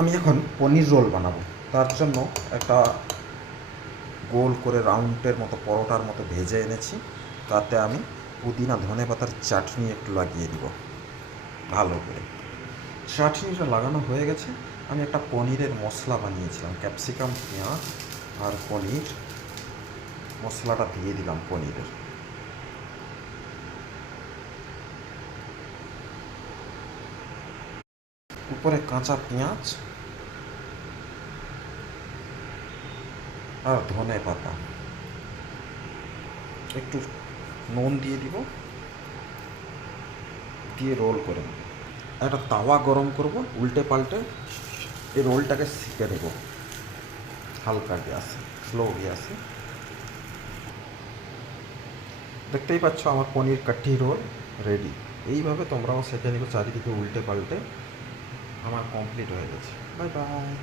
আমি এখন পনির রোল বানাবো। তার জন্য একটা গোল করে রাউন্ডের মতো পরোটার মতো ভেজে এনেছি। তাতে আমি পুদিনা ধনেপাতার চাটনি একটু লাগিয়ে দিব ভালো করে। চাটনিটা লাগানো হয়ে গেছে। আমি একটা পনিরের মশলা বানিয়েছিলাম, ক্যাপসিকাম, পেঁয়াজ আর পনির। মশলাটা দিয়ে দিলাম পনিরের। উপরে কাঁচা পেঁয়াজ আর ধনে পাতা, একটু নুন দিয়ে দিব, দিয়ে রোল করে নেব। একটা তাওয়া গরম করব, উল্টে পাল্টে এই রোলটাকে সেঁকে দেবো হালকা গ্যাসে, স্লো গ্যাসে। দেখতেই পাচ্ছ আমার পনির কাঠি রোল রেডি। এইভাবে তোমরাও সেঁকে নিবে চারিদিকে উল্টে পাল্টে। আমার কমপ্লিট হয়ে গেছে। Bye bye.